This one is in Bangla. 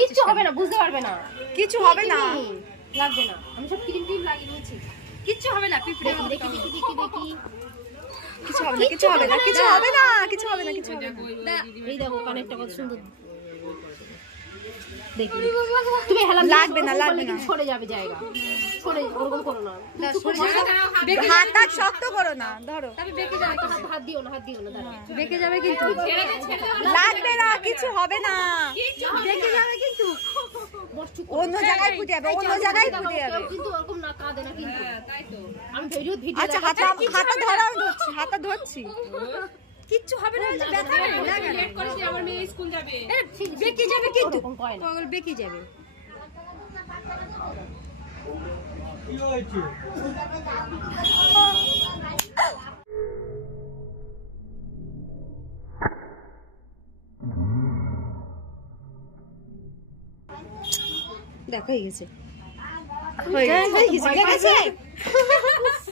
কিচ্ছু হবে না, বুঝতে পারবে না, কিছু হবে না, লাগবে না, আমি সব ক্রিম টিম লাগিয়ে নিয়েছি, কিচ্ছু হবে না। পিঁপড়ে দেখি দেখি দেখি দেখি, কিছু হবে না, কিছু হবে না, কিছু হবে না, কিছু হবে না, কিছু হবে না। এই দেখো কানেরটা কত সুন্দর, দেখি তুমি হেলাম লাগবে না, লাগবে না, সরে যাবে জায়গা, সরে ওরকম করো না, হাতটা শক্ত করো না, ধরো, তবে বেঁকে যাবে, হাত দিও না, হাত দিও না, দাঁড়াও, বেঁকে যাবে কিন্তু, লাগবে না, কিছু হবে না, বেঁকে যাবে কিন্তু, অন্য জায়গায় ফুটে যাবে, অন্য জায়গায় ফুটে যাবে, কিন্তু ওরকম না, কাঁদে না কিন্তু, তাই তো আমি ভিডিও আচ্ছা হাতটা ধরো, আমি ধরছি, হাতটা ধরছি, কিচ্ছু হবে না, ব্যথা নেই, লেট করেছি, আমার মেয়ে স্কুল যাবে, বেঁকে যাবে কিন্তু, পাগল বেঁকে যাবে। দেখো হয়ে গেছে, হয়ে গেছে।